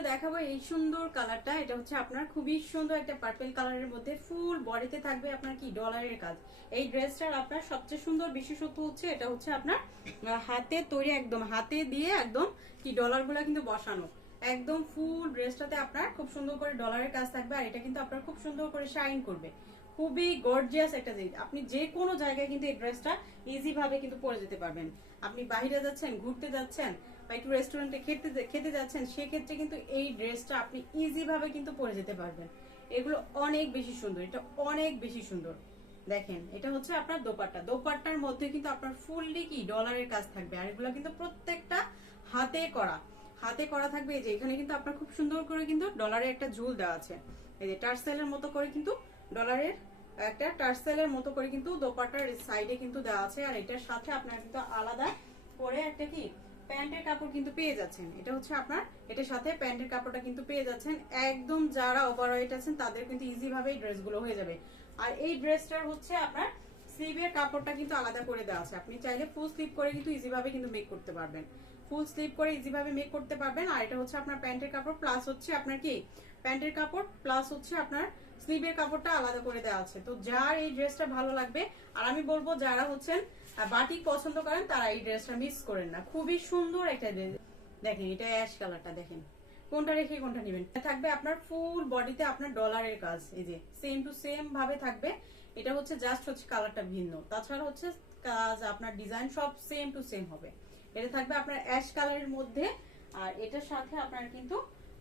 করে দেখাবো এই সুন্দর কালারটা। এটা হচ্ছে আপনার খুবই সুন্দর একটা পার্পেল কালারের মধ্যে ফুল বডিতে থাকবে আপনার কি ডলারের কাজ। এই ড্রেসটার আপনার সবচেয়ে সুন্দর বিশেষত্ব হচ্ছে এটা হচ্ছে আপনার হাতে তৈরি একদম, হাতে দিয়ে একদম কি ডলারগুলা কিন্তু বসানো। একদম ফুল ড্রেসটাতে আপনার খুব সুন্দর করে ডলারের কাজ থাকবে আর এটা কিন্তু আপনার খুব সুন্দর করে শাইন করবে। খুবই গর্জিয়াস একটা জিনিস। আপনি যে কোনো জায়গায় কিন্তু এই ড্রেসটা ইজি ভাবে কিন্তু পরে যেতে পারবেন। আপনি বাইরে যাচ্ছেন, ঘুরতে যাচ্ছেন বা একটু রেস্টুরেন্টে খেতে খেতে যাচ্ছেন, সেক্ষেত্রে কিন্তু এই ড্রেসটা আপনি ইজিভাবে কিন্তু পরে যেতে পারবেন। এগুলো অনেক বেশি সুন্দর, এটা অনেক বেশি সুন্দর। দেখেন, এটা হচ্ছে আপনার দোপাট্টা। দোপাট্টার মধ্যে কিন্তু আপনার ফুললি কি ডলারের কাজ থাকবে। আর এগুলো কিন্তু প্রত্যেকটা হাতে করা। হাতে করা থাকবে যে, এখানে কিন্তু আপনার খুব সুন্দর করে কিন্তু ডলারের একটা ঝুল দেওয়া আছে। এই যে, টার্সেলের মতো করে কিন্তু ডলারের একটা টার্সেলের মতো করে কিন্তু দোপাট্টার সাইডে কিন্তু দেওয়া আছে। আর এটার সাথে আপনার কিন্তু আলাদা করে একটা কি প্যান্টের কাপড় কিন্তু পেয়ে যাচ্ছেন। এটা হচ্ছে আপনার, এটার সাথে প্যান্টের কাপড়টা কিন্তু পেয়ে যাচ্ছেন। একদম যারা ওভারওয়েট আছেন, তাদের কিন্তু ইজি ভাবে এই ড্রেসগুলো হয়ে যাবে। আর এই ড্রেসটার হচ্ছে আপনার স্লিভের কাপড়টা কিন্তু আলাদা করে দেওয়া আছে। আপনি চাইলে ফুল স্লিভ করে কিন্তু ইজি ভাবে কিন্তু মেক করতে পারবেন। ফুল স্লিভ করে ইজি ভাবে মেক করতে পারবেন। আর এটা হচ্ছে আপনার প্যান্টের কাপড় প্লাস হচ্ছে আপনার কি? প্যান্টের কাপড় প্লাস হচ্ছে আপনার স্লিভের কাপড়টা আলাদা করে দেওয়া আছে। তো যার এই ড্রেসটা ভালো লাগবে, আর আমি বলব যারা হচ্ছেন বাটিক পছন্দ করেন, তারা এই ড্রেসটা মিস করেন না। খুবই সুন্দর একটা ড্রেস দেখেন, এটা অ্যাশ কালারটা দেখেন। কোনটা রেখে কোনটা নেবেন? থাকবে আপনার ফুল বডিতে আপনার ডলারের কাজ, এই যে সেম টু সেম ভাবে থাকবে। এটা হচ্ছে জাস্ট হচ্ছে কালারটা ভিন্ন। তাছাড়া হচ্ছে কাজ, আপনার ডিজাইন সব সেম টু সেম হবে। এটা থাকবে আপনার অ্যাশ কালারের মধ্যে। আর এটার সাথে আপনার কিন্তু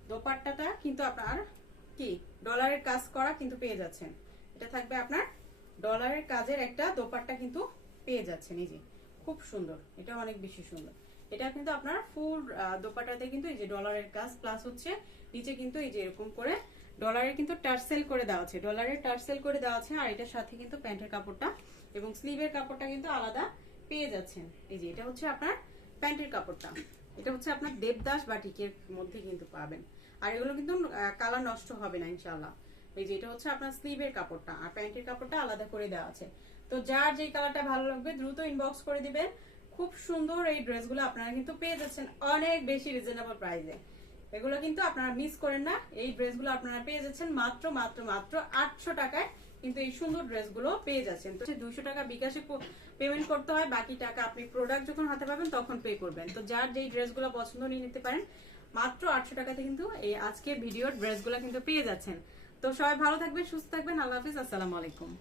দোপাট্টাটা কিন্তু আপনার কি? ডলারের কাজ করা কিন্তু পেয়ে যাচ্ছেন। এটা থাকবে আপনার ডলারের কাজের একটা দোপাট্টা কিন্তু পেয়ে যাচ্ছেন, এই যে। খুব সুন্দর। এটা অনেক বেশি সুন্দর। এটা কিন্তু আপনার ফুল দোপাট্টাতে কিন্তু এই যে ডলারের কাজ প্লাস হচ্ছে নিচে কিন্তু এই যে এরকম করে ডলারের কিন্তু টার্সেল করে দেওয়া আছে। ডলারের টার্সেল করে দেওয়া আছে আর এটার সাথে কিন্তু প্যান্টের কাপড়টা এবং স্লিভের কাপড়টা কিন্তু আলাদা পেয়ে যাচ্ছেন। এই যে এটা হচ্ছে আপনার প্যান্টের কাপড়টা। এটা হচ্ছে আপনার দেবদাস বাটিকের মধ্যে কিন্তু পাবেন। আর এগুলো কিন্তু কালার নষ্ট হবে না ইনশাল্লাহ এই যে এটা হচ্ছে আপনার স্লিভের কাপড়টা। আর প্যান্টের কাপড়টা আলাদা করে দেওয়া আছে। তো যার যে কালারটা ভালো লাগবে, দ্রুত ইনবক্স করে দিবেন। খুব সুন্দর এই ড্রেসগুলো আপনারা কিন্তু পেয়ে যাচ্ছেন অনেক বেশি রিজনেবল প্রাইসে এগুলো কিন্তু আপনারা মিস করেন না। এই ড্রেসগুলো আপনারা পেয়ে যাচ্ছেন মাত্র মাত্র মাত্র আটশো টাকায় কিন্তু এই সুন্দর ড্রেসগুলো পেয়ে যাচ্ছেন। তো দুইশো টাকা বিকাশে পেমেন্ট করতে হয়, বাকি টাকা আপনি প্রোডাক্ট যখন হাতে পাবেন তখন পে করবেন। তো যার যেই ড্রেসগুলো পছন্দ নিয়ে নিতে পারেন, মাত্র আটশো টাকাতে কিন্তু এই আজকে ভিডিওর ড্রেসগুলো কিন্তু পেয়ে যাচ্ছেন। তো সবাই ভালো থাকবেন, সুস্থ থাকবেন। আল্লাহ হাফিজ, আসসালামু আলাইকুম।